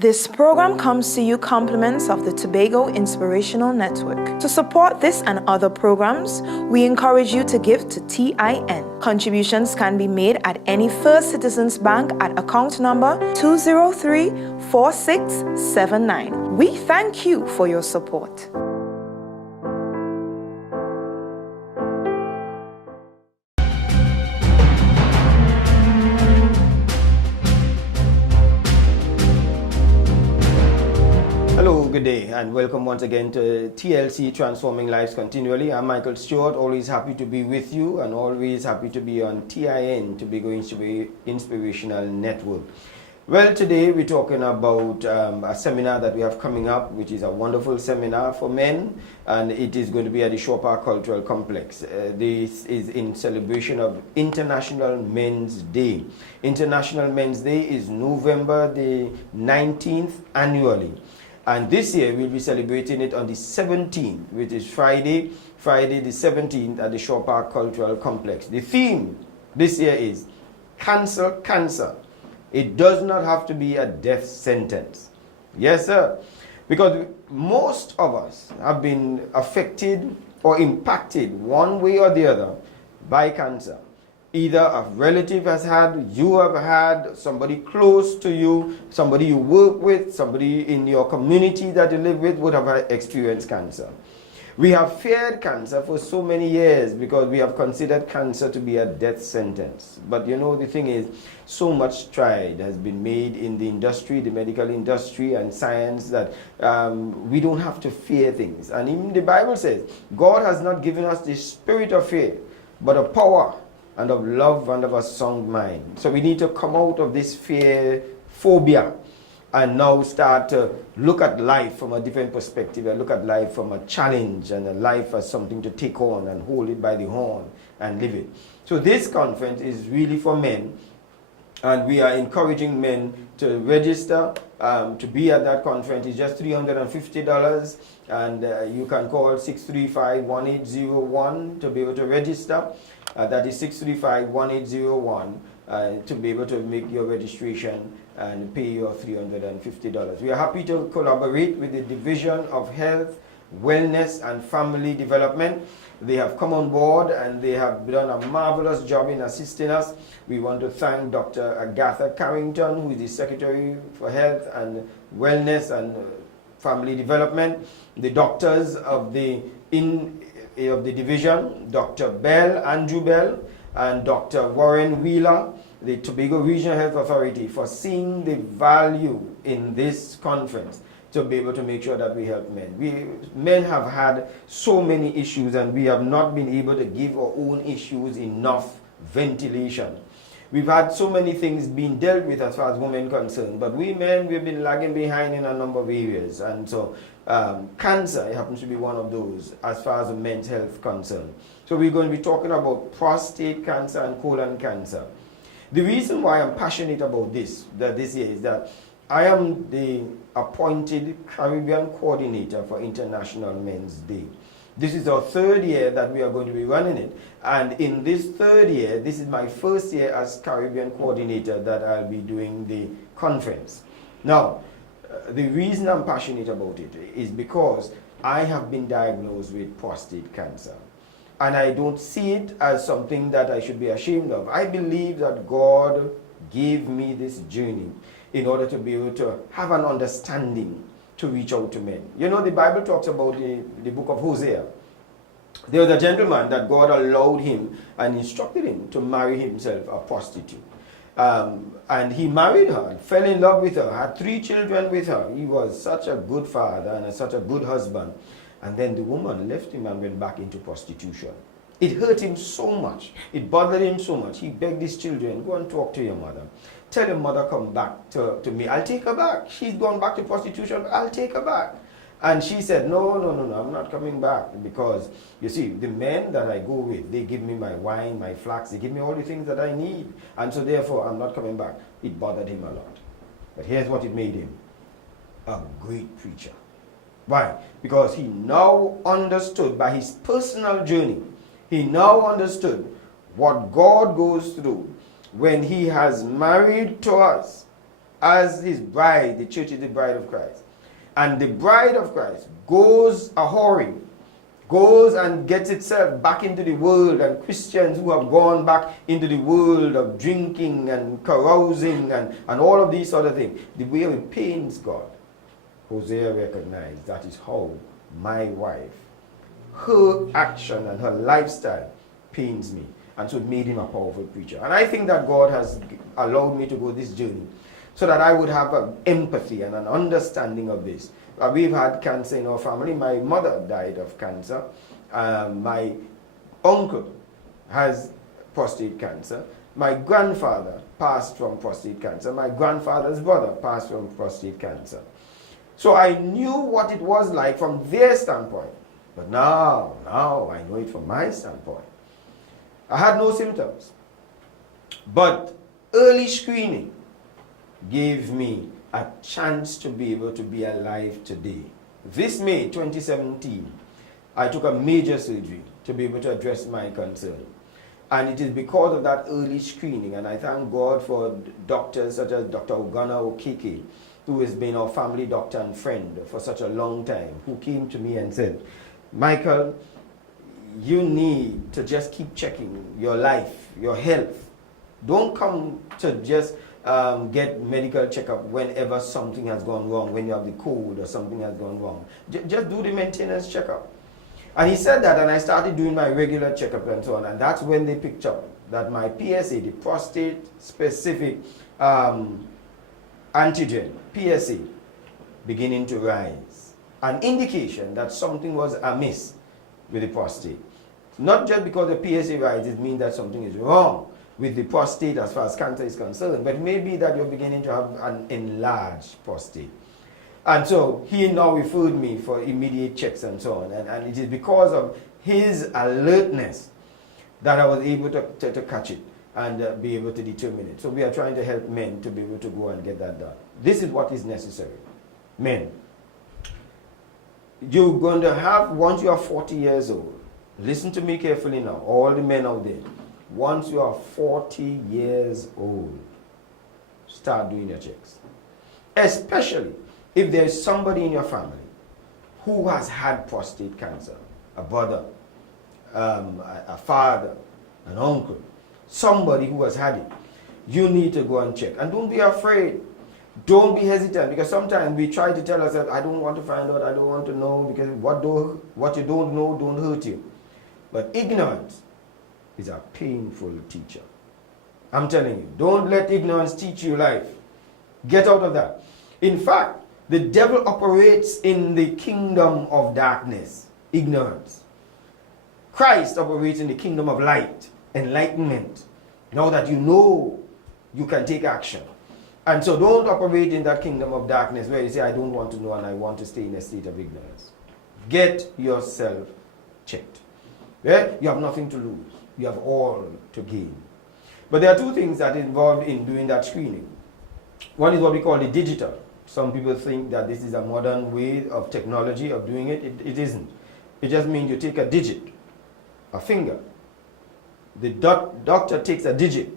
This program comes to you compliments of the Tobago Inspirational Network. To support this and other programs, we encourage you to give to TIN. Contributions can be made at any First Citizens Bank at account number 203-4679. We thank you for your support. Good day and welcome once again to TLC Transforming Lives Continually. I'm Michael Stewart, always happy to be with you and always happy to be on TIN, Tobago Inspirational Network. Well, today we're talking about a seminar that we have coming up, which is a wonderful seminar for men, and it is going to be at the Shore Park Cultural Complex. This is in celebration of International Men's Day. International Men's Day is November the 19th annually. And this year we'll be celebrating it on the 17th, which is Friday the 17th at the Shore Park Cultural Complex. The theme this year is Cancel Cancer. It does not have to be a death sentence. Yes, sir. Because most of us have been affected or impacted one way or the other by cancer. Either a relative has had, you have had, somebody close to you, somebody you work with, somebody in your community that you live with would have experienced cancer. We have feared cancer for so many years because we have considered cancer to be a death sentence. But you know, the thing is, so much strides has been made in the industry, the medical industry and science, that we don't have to fear things. And even the Bible says, God has not given us the spirit of fear, but of power and of love and of a sound mind. So we need to come out of this fear phobia and now start to look at life from a different perspective and look at life from a challenge and a life as something to take on and hold it by the horn and live it. So this conference is really for men, and we are encouraging men to register to be at that conference. It's just $350, and you can call 635-1801 to be able to register. That is 635-1801 to be able to make your registration and pay your $350. We are happy to collaborate with the Division of Health, Wellness and Family Development. They have come on board and they have done a marvelous job in assisting us. We want to thank Dr. Agatha Carrington, who is the Secretary for Health and Wellness and Family Development, the doctors of the division, Dr. Andrew Bell, and Dr. Warren Wheeler, the Tobago Regional Health Authority, for seeing the value in this conference to be able to make sure that we help men. Men have had so many issues and we have not been able to give our own issues enough ventilation. We've had so many things being dealt with as far as women concerned, but we men, we've been lagging behind in a number of areas. And so cancer happens to be one of those as far as the men's health concerned. So we're going to be talking about prostate cancer and colon cancer. The reason why I'm passionate about this year is that I am the appointed Caribbean coordinator for International Men's Day. This is our third year that we are going to be running it. And in this third year, this is my first year as Caribbean coordinator that I'll be doing the conference. Now, the reason I'm passionate about it is because I have been diagnosed with prostate cancer. And I don't see it as something that I should be ashamed of. I believe that God gave me this journey in order to be able to have an understanding to reach out to men. You know, the Bible talks about the book of Hosea. There was a gentleman that God allowed him and instructed him to marry himself a prostitute. And he married her, fell in love with her, had 3 children with her. He was such a good father and such a good husband. And then the woman left him and went back into prostitution. It hurt him so much. It bothered him so much. He begged his children, go and talk to your mother. Tell your mother come back to me. I'll take her back. She's gone back to prostitution. I'll take her back. And she said, no, I'm not coming back. Because, you see, the men that I go with, they give me my wine, my flax. They give me all the things that I need. And so therefore, I'm not coming back. It bothered him a lot. But here's what it made him. A great preacher. Why? Because he now understood by his personal journey, he now understood what God goes through when he has married to us as his bride. The church is the bride of Christ. And the bride of Christ goes a-whoring, goes and gets itself back into the world, and Christians who have gone back into the world of drinking and carousing and all of these sort of things, the way it pains God, Hosea recognized that is how my wife, her action and her lifestyle pains me. And so it made him a powerful preacher. And I think that God has allowed me to go this journey so that I would have an empathy and an understanding of this. We've had cancer in our family. My mother died of cancer. My uncle has prostate cancer. My grandfather passed from prostate cancer. My grandfather's brother passed from prostate cancer. So I knew what it was like from their standpoint. But now I know it from my standpoint. I had no symptoms. But early screening gave me a chance to be able to be alive today. This May 2017, I took a major surgery to be able to address my concern. And it is because of that early screening, and I thank God for doctors such as Dr. Ogana Okeke, who has been our family doctor and friend for such a long time, who came to me and said, Michael, you need to just keep checking your life, your health. Don't come to just get medical checkup whenever something has gone wrong, when you have the cold or something has gone wrong. Just do the maintenance checkup. And he said that, and I started doing my regular checkup and so on, and that's when they picked up that my PSA, the prostate specific antigen, PSA, beginning to rise. An indication that something was amiss with the prostate. Not just because the PSA rises means that something is wrong with the prostate as far as cancer is concerned, but maybe that you're beginning to have an enlarged prostate. And so he now referred me for immediate checks and so on. And it is because of his alertness that I was able to catch it and be able to determine it. So we are trying to help men to be able to go and get that done. This is what is necessary. Men, you're going to have, once you are 40 years old, listen to me carefully now, all the men out there. Once you are 40 years old, start doing your checks. Especially if there is somebody in your family who has had prostate cancer, a brother, a father, an uncle, somebody who has had it, you need to go and check. And don't be afraid. Don't be hesitant, because sometimes we try to tell ourselves, I don't want to find out, I don't want to know, because what you don't know don't hurt you. But ignorance is a painful teacher. I'm telling you, don't let ignorance teach you life. Get out of that. In fact, the devil operates in the kingdom of darkness, ignorance. Christ operates in the kingdom of light, enlightenment. Now that you know, you can take action. And so don't operate in that kingdom of darkness where you say, I don't want to know and I want to stay in a state of ignorance. Get yourself checked. Yeah? You have nothing to lose. You have all to gain. But there are two things that are involved in doing that screening. One is what we call the digital. Some people think that this is a modern way of technology of doing it. It isn't. It just means you take a digit, a finger. The doctor takes a digit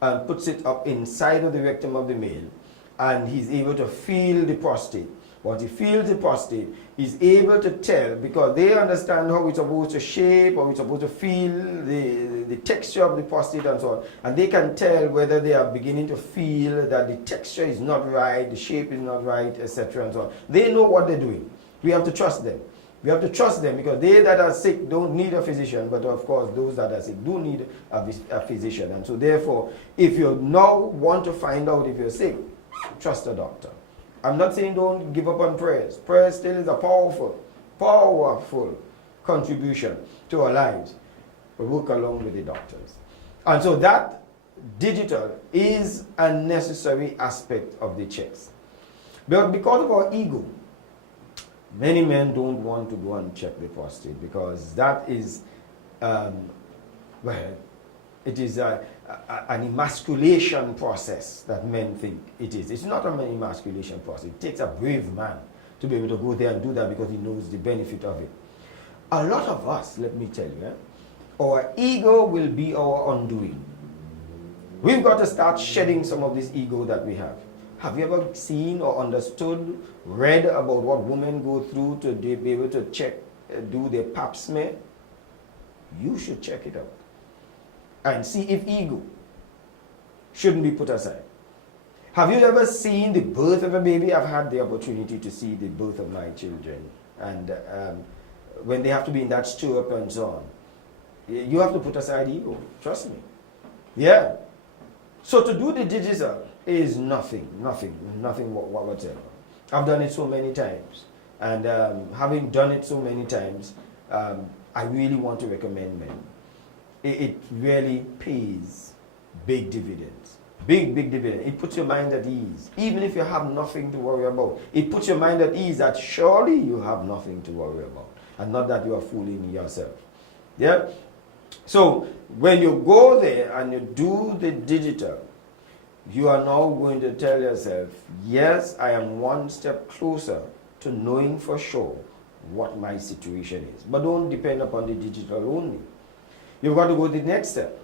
and puts it up inside of the rectum of the male, and he's able to feel the prostate. Once he feels the prostate, he's able to tell, because they understand how it's supposed to shape, or it's supposed to feel the texture of the prostate and so on. And they can tell whether they are beginning to feel that the texture is not right, the shape is not right, etc. and so on. They know what they're doing. We have to trust them. We have to trust them, because they that are sick don't need a physician, but of course those that are sick do need a physician. And so therefore, if you now want to find out if you're sick, trust a doctor. I'm not saying don't give up on prayers. Prayer still is a powerful contribution to our lives. But work along with the doctors. And so that digital is a necessary aspect of the checks. But because of our ego, many men don't want to go and check the prostate, because that is, it is an emasculation process that men think it is. It's not an emasculation process. It takes a brave man to be able to go there and do that, because he knows the benefit of it. A lot of us, let me tell you, our ego will be our undoing. We've got to start shedding some of this ego that we have. Have you ever seen or understood, read about what women go through to be able to check, do their pap smear? You should check it out and see if ego shouldn't be put aside. Have you ever seen the birth of a baby? I've had the opportunity to see the birth of my children, and when they have to be in that stir-up and so on, you have to put aside ego. Trust me. Yeah. So to do the digital is nothing whatsoever. I've done it so many times, and having done it so many times, I really want to recommend men. It really pays big dividends. Big dividend. It puts your mind at ease. Even if you have nothing to worry about, it puts your mind at ease that surely you have nothing to worry about, and not that you are fooling yourself. Yeah? So when you go there and you do the digital, you are now going to tell yourself, yes, I am one step closer to knowing for sure what my situation is. But don't depend upon the digital only. You've got to go the next step.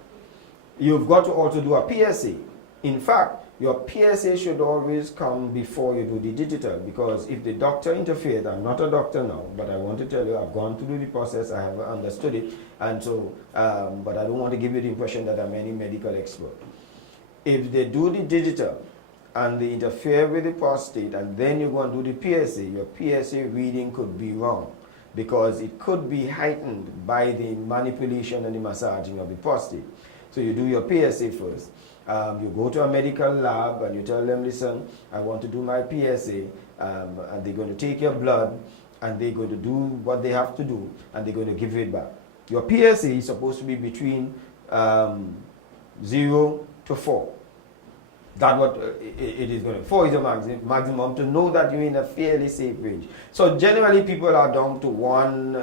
You've got to also do a PSA. In fact, your PSA should always come before you do the digital, because if the doctor interfered, I'm not a doctor now, but I want to tell you I've gone through the process, I have understood it, and so, but I don't want to give you the impression that I'm any medical expert. If they do the digital and they interfere with the prostate and then you go and do the PSA, your PSA reading could be wrong, because it could be heightened by the manipulation and the massaging of the prostate. So you do your PSA first. You go to a medical lab and you tell them, listen, I want to do my PSA, and they're going to take your blood and they're going to do what they have to do and they're going to give it back. Your PSA is supposed to be between 0 to 4. That's what it is going to be. 4 is the maximum to know that you're in a fairly safe range. So generally people are down to 1,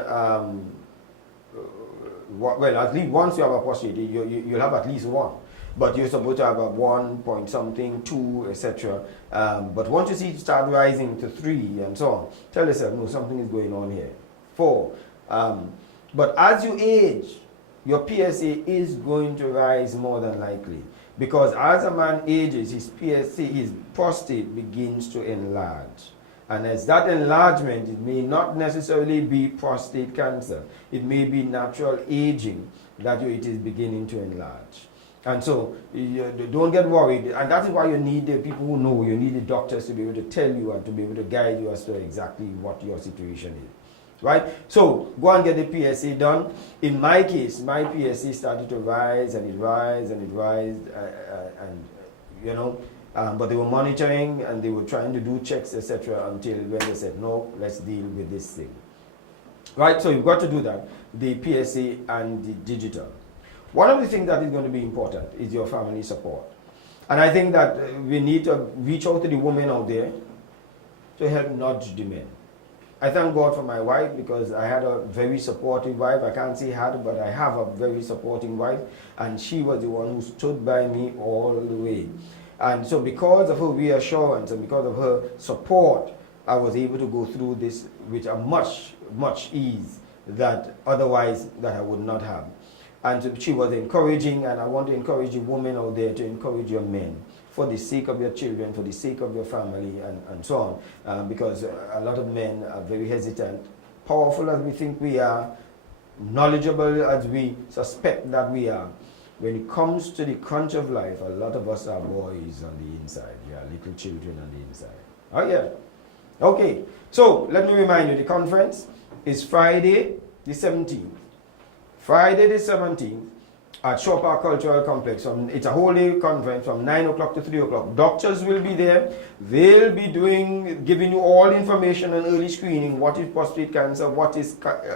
well, at least once you have a prostate, you'll have at least 1. But you're supposed to have a 1 point something, 2, etc. But once you see it start rising to 3 and so on, tell yourself, no, something is going on here. 4. But as you age, your PSA is going to rise more than likely. Because as a man ages, his PSA, his prostate begins to enlarge. And as that enlargement, it may not necessarily be prostate cancer. It may be natural aging that it is beginning to enlarge. And so, don't get worried. And that is why you need the people who know. You need the doctors to be able to tell you and to be able to guide you as to exactly what your situation is. Right? So, go and get the PSA done. In my case, my PSA started to rise and it rised and it rised. But they were monitoring and they were trying to do checks, etc. until when they said, no, let's deal with this thing. Right? So, you've got to do that. The PSA and the digital. One of the things that is going to be important is your family support. And I think that we need to reach out to the women out there to help nudge the men. I thank God for my wife, because I had a very supportive wife. I can't say had, but I have a very supporting wife. And she was the one who stood by me all the way. And so because of her reassurance and because of her support, I was able to go through this with a much ease that otherwise that I would not have. And so she was encouraging, and I want to encourage the women out there to encourage your men for the sake of your children, for the sake of your family, and so on. Because a lot of men are very hesitant, powerful as we think we are, knowledgeable as we suspect that we are. When it comes to the crunch of life, a lot of us are boys on the inside. We are little children on the inside. Oh yeah. Okay. So let me remind you, the conference is Friday the 17th. Friday the 17th at Shore Park Cultural Complex. It's a whole day conference from 9 o'clock to 3 o'clock. Doctors will be there. They'll be giving you all information on early screening. What is prostate cancer? What is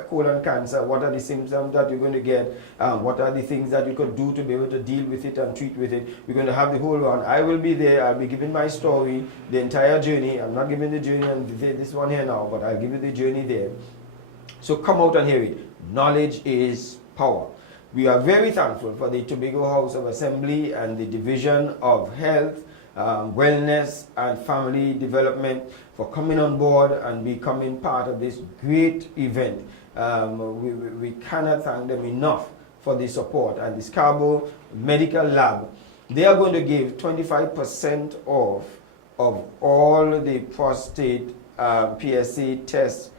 colon cancer? What are the symptoms that you're going to get? What are the things that you could do to be able to deal with it and treat with it? We're going to have the whole run. I will be there. I'll be giving my story, the entire journey. I'm not giving the journey on this one here now, but I'll give you the journey there. So come out and hear it. Knowledge is power. We are very thankful for the Tobago House of Assembly and the Division of Health, Wellness and Family Development for coming on board and becoming part of this great event. We cannot thank them enough for the support. And the Scarborough Medical Lab, they are going to give 25% off of all the prostate PSA tests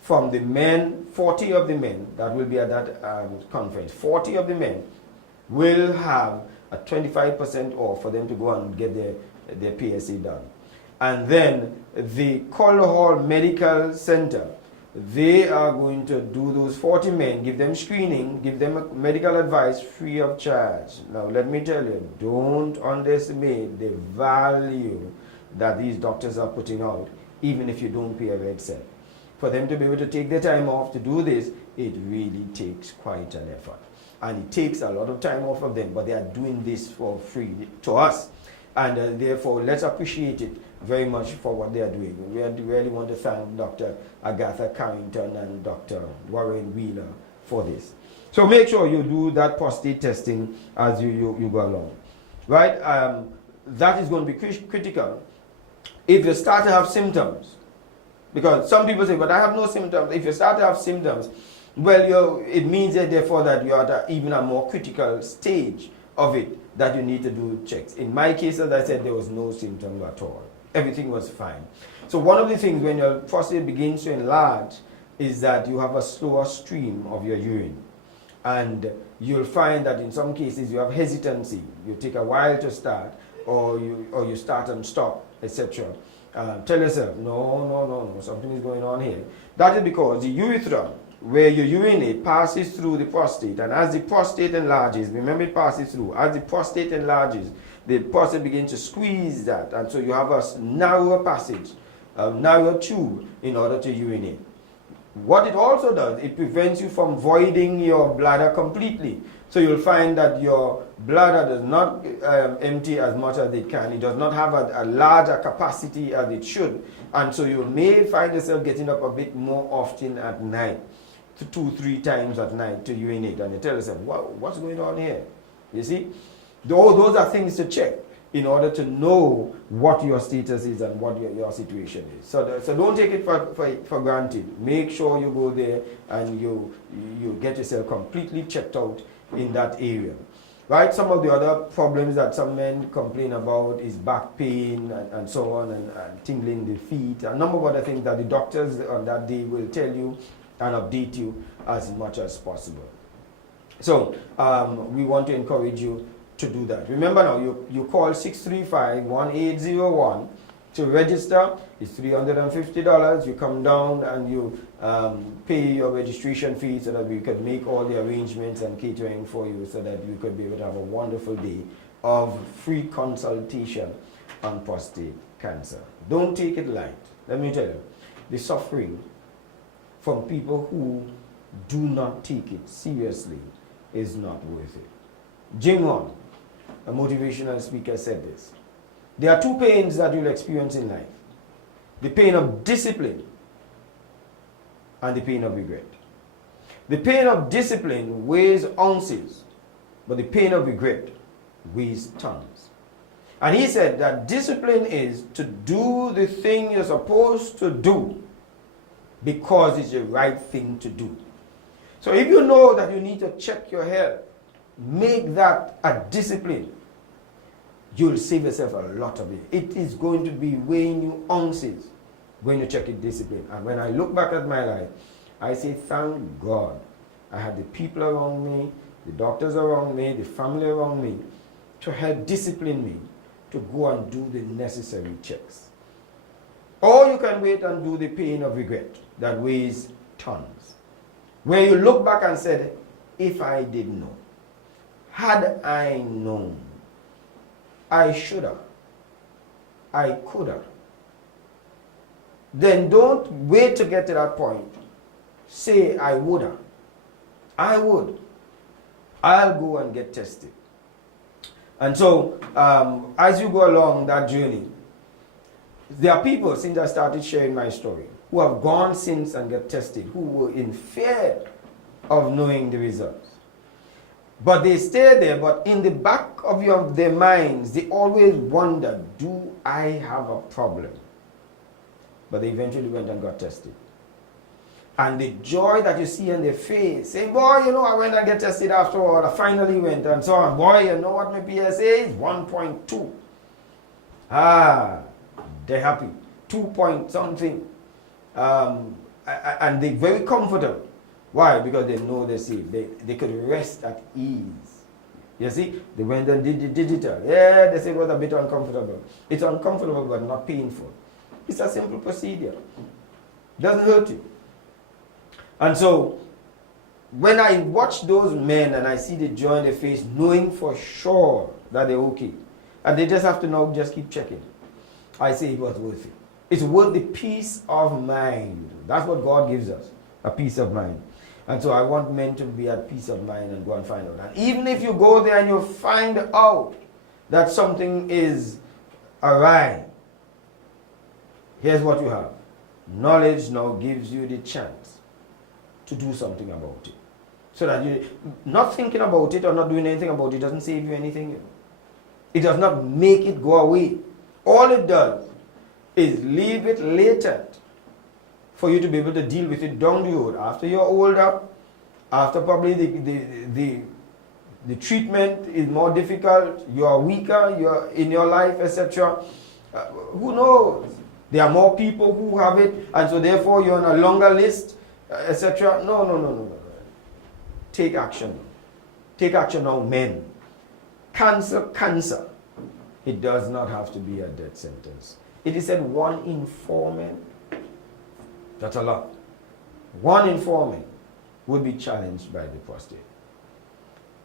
from the men, 40 of the men that will be at that conference, 40 of the men will have a 25% off for them to go and get their PSA done. And then the Color Hall Medical Center, they are going to do those 40 men, give them screening, give them medical advice free of charge. Now let me tell you, don't underestimate the value that these doctors are putting out, even if you don't pay a red cent. For them to be able to take their time off to do this, it really takes quite an effort. And it takes a lot of time off of them, but they are doing this for free to us. And therefore, let's appreciate it very much for what they are doing. We really want to thank Dr. Agatha Carrington and Dr. Warren Wheeler for this. So make sure you do that prostate testing as you go along. Right? That is going to be critical if you start to have symptoms. Because some people say, but I have no symptoms. If you start to have symptoms, well, it means that therefore that you're at even a more critical stage of it that you need to do checks. In my case, as I said, there was no symptom at all. Everything was fine. So one of the things when your prostate begins to enlarge is that you have a slower stream of your urine. And you'll find that in some cases you have hesitancy. You take a while to start, or you start and stop, etc. Tell yourself, no, something is going on here. That is because the urethra, where you urinate, passes through the prostate, and as the prostate enlarges, remember it passes through, as the prostate enlarges, the prostate begins to squeeze that, and so you have a narrower passage, a narrower tube in order to urinate. What it also does, it prevents you from voiding your bladder completely. So you'll find that your bladder does not empty as much as it can. It does not have a larger capacity as it should. And so you may find yourself getting up a bit more often at night, 2-3 times at night to urinate. And you tell yourself, what's going on here? You see? Those are things to check in order to know what your status is and what your situation is. So don't take it for granted. Make sure you go there and you get yourself completely checked out in that area. Right? Some of the other problems that some men complain about is back pain and so on, and tingling the feet, a number of other things that the doctors on that day will tell you and update you as much as possible. So we want to encourage you to do that. Remember now, you call 635-1801 to register. It's $350. You come down and you pay your registration fee so that we could make all the arrangements and catering for you so that you could be able to have a wonderful day of free consultation on prostate cancer. Don't take it light. Let me tell you, the suffering from people who do not take it seriously is not worth it. Jim Rohn, a motivational speaker, said this: there are two pains that you'll experience in life: the pain of discipline and the pain of regret. The pain of discipline weighs ounces, but the pain of regret weighs tons. And he said that discipline is to do the thing you're supposed to do because it's the right thing to do. So if you know that you need to check your health, make that a discipline. You'll save yourself a lot of it. It is going to be weighing you ounces when you check it discipline. And when I look back at my life, I say, thank God I had the people around me, the doctors around me, the family around me to help discipline me to go and do the necessary checks. Or you can wait and do the pain of regret that weighs tons, where you look back and said, if I did know, had I known, I shoulda, I coulda. Then don't wait to get to that point. Say, I woulda, I would, I'll go and get tested. And so, as you go along that journey, there are people, since I started sharing my story, who have gone since and get tested, who were in fear of knowing the results. But they stay there, but in the back of their minds, they always wonder, do I have a problem? But they eventually went and got tested. And the joy that you see on their face, saying, boy, I went and get tested after all, I finally went, and so on. Boy, you know what my PSA is? 1.2. They're happy. 2 point something. And they're very comfortable. Why? Because they know they're safe. They could rest at ease. You see? They went and did the digital. Yeah, they said it was a bit uncomfortable. It's uncomfortable but not painful. It's a simple procedure. Doesn't hurt you. And so, when I watch those men and I see the joy in their face, knowing for sure that they're okay, and they just have to now just keep checking, I say it was worth it. It's worth the peace of mind. That's what God gives us, a peace of mind. And so I want men to be at peace of mind and go and find out. And even if you go there and you find out that something is awry, here's what you have. Knowledge now gives you the chance to do something about it. So that you, not thinking about it or not doing anything about it doesn't save you anything. It does not make it go away. All it does is leave it latent for you to be able to deal with it down the road. After you're older, after probably the treatment is more difficult, you're weaker, you're in your life, etc. Who knows? There are more people who have it, and so therefore you're on a longer list, etc. No. Take action. Take action now, men. Cancer. It does not have to be a death sentence. It is said 1 in 4 men. That's a lot. 1 in 4 men will be challenged by the prostate.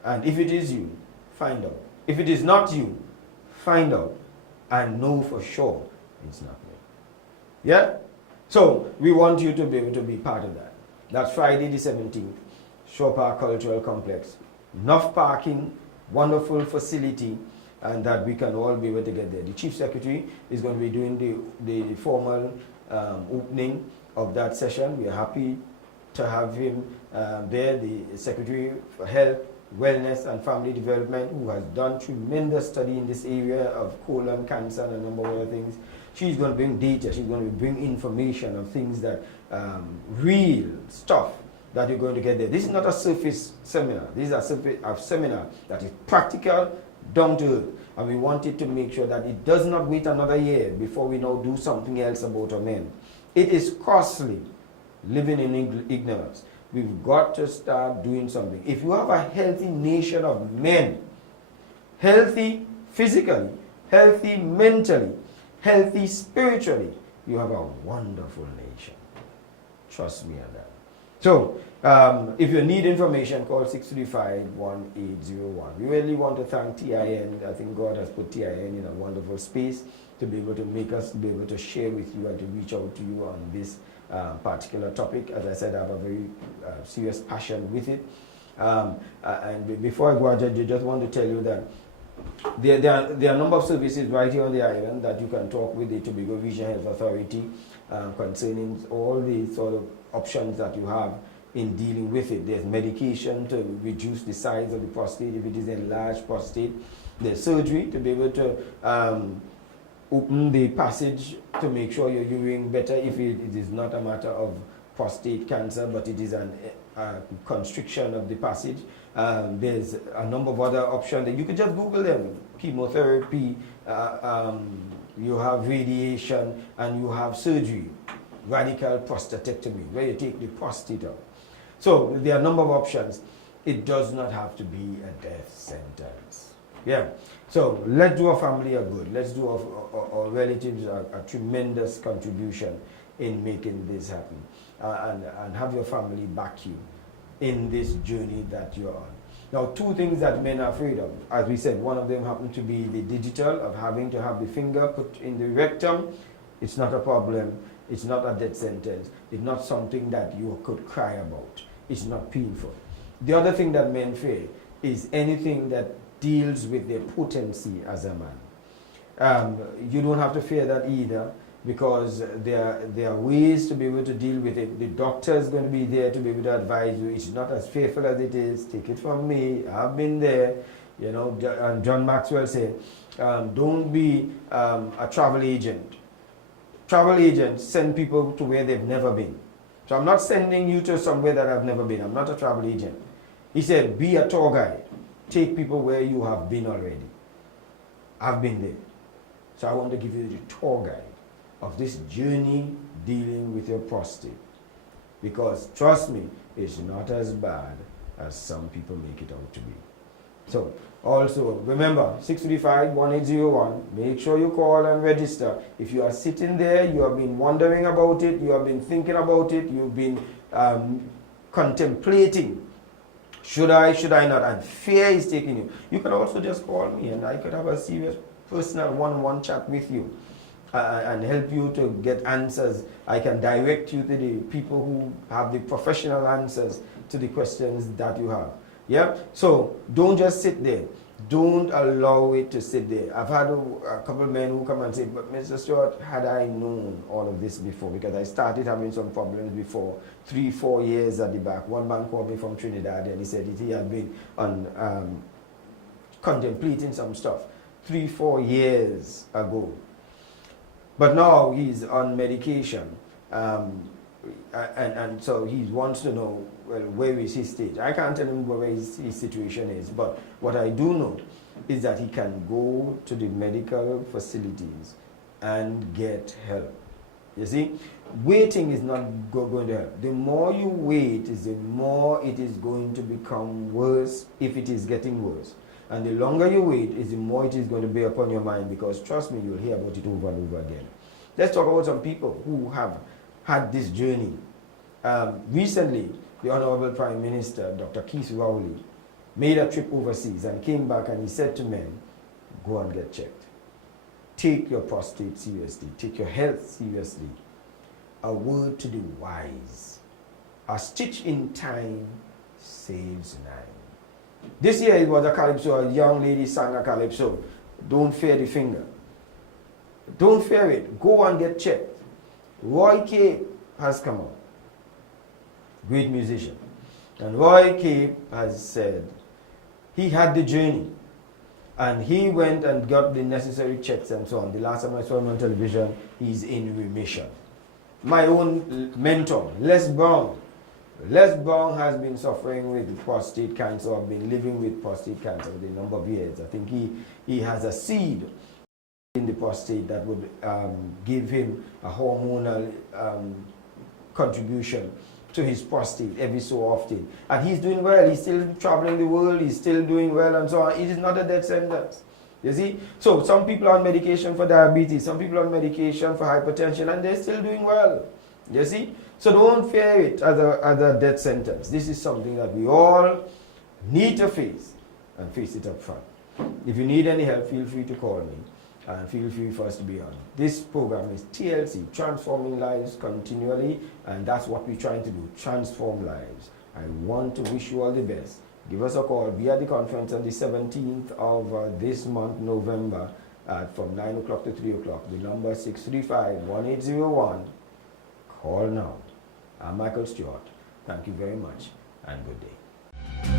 And if it is you, find out. If it is not you, find out and know for sure it's not me. Yeah? So, we want you to be able to be part of that. That's Friday the 17th, Shore Park Cultural Complex. Enough parking, wonderful facility, and that we can all be able to get there. The Chief Secretary is going to be doing the formal opening of that session. We are happy to have him there, the Secretary for Health, Wellness and Family Development, who has done tremendous study in this area of colon cancer and a number of other things. She's going to bring data, she's going to bring information of things that, real stuff that you're going to get there. This is not a surface seminar. This is a seminar that is practical, down to earth. And we wanted to make sure that it does not wait another year before we now do something else about our men. It is costly living in ignorance. We've got to start doing something. If you have a healthy nation of men, healthy physically, healthy mentally, healthy spiritually, you have a wonderful nation. Trust me on that. So, if you need information, call 635-1801. We really want to thank TIN. I think God has put TIN in a wonderful space to be able to make us be able to share with you and to reach out to you on this particular topic. As I said, I have a very serious passion with it. And before I go on, I just want to tell you that there are a number of services right here on the island that you can talk with the Tobago Regional Health Authority concerning all the sort of options that you have in dealing with it. There's medication to reduce the size of the prostate if it is a enlarged prostate. There's surgery to be able to open the passage to make sure you're urine better if it is not a matter of prostate cancer, but it is a constriction of the passage. There's a number of other options that you can just Google them. Chemotherapy, you have radiation, and you have surgery, radical prostatectomy, where you take the prostate out. So there are a number of options. It does not have to be a death sentence. Yeah. So let's do our family a good. Let's do our relatives a tremendous contribution in making this happen. And have your family back you in this journey that you're on. Now, 2 things that men are afraid of. As we said, one of them happened to be the digital, of having to have the finger put in the rectum. It's not a problem. It's not a death sentence. It's not something that you could cry about. It's not painful. The other thing that men fear is anything that deals with their potency as a man. You don't have to fear that either, because there are ways to be able to deal with it. The doctor is going to be there to be able to advise you. It's not as fearful as it is. Take it from me. I've been there. You know, and John Maxwell said, don't be a travel agent. Travel agents send people to where they've never been. So I'm not sending you to somewhere that I've never been. I'm not a travel agent. He said, be a tour guide. Take people where you have been already. I've been there. So I want to give you the tour guide of this journey dealing with your prostate. Because trust me, it's not as bad as some people make it out to be. So also remember 635-1801. Make sure you call and register. If you are sitting there, you have been wondering about it, you have been thinking about it, you've been contemplating, should I not, and fear is taking you. You can also just call me and I could have a serious personal one-on-one chat with you and help you to get answers. I can direct you to the people who have the professional answers to the questions that you have. Yeah, so don't just sit there. Don't allow it to sit there. I've had a couple of men who come and say, but Mr. Stewart, had I known all of this before, because I started having some problems before, 3-4 years at the back. One man called me from Trinidad and he said he had been on contemplating some stuff 3-4 years ago. But now he's on medication. And so he wants to know, well, where is his stage? I can't tell him where his situation is, but what I do know is that he can go to the medical facilities and get help. You see, waiting is not going to help. The more you wait, is the more it is going to become worse if it is getting worse. And the longer you wait, is the more it is going to be upon your mind, because trust me, you'll hear about it over and over again. Let's talk about some people who have had this journey. Recently, the Honorable Prime Minister, Dr. Keith Rowley, made a trip overseas and came back and he said to men, go and get checked. Take your prostate seriously. Take your health seriously. A word to the wise. A stitch in time saves 9. This year it was a calypso. A young lady sang a calypso. Don't fear the finger. Don't fear it. Go and get checked. Roy Cape has come out. Great musician. And Roy Cape has said he had the journey and he went and got the necessary checks and so on. The last time I saw him on television, he's in remission. My own mentor, Les Brown. Les Brown has been suffering with prostate cancer, or been living with prostate cancer for a number of years. I think he has a seed in the prostate that would give him a hormonal contribution to his prostate every so often. And he's doing well. He's still traveling the world. He's still doing well and so on. It is not a death sentence. You see? So some people are on medication for diabetes. Some people are on medication for hypertension and they're still doing well. You see? So don't fear it as a death sentence. This is something that we all need to face and face it up front. If you need any help, feel free to call me. And feel free for us to be on. This program is TLC, Transforming Lives Continually, and that's what we're trying to do, transform lives. I want to wish you all the best. Give us a call. Be at the conference on the 17th of this month, November, from 9 o'clock to 3 o'clock. The number is 635-1801. Call now. I'm Michael Stewart. Thank you very much, and good day.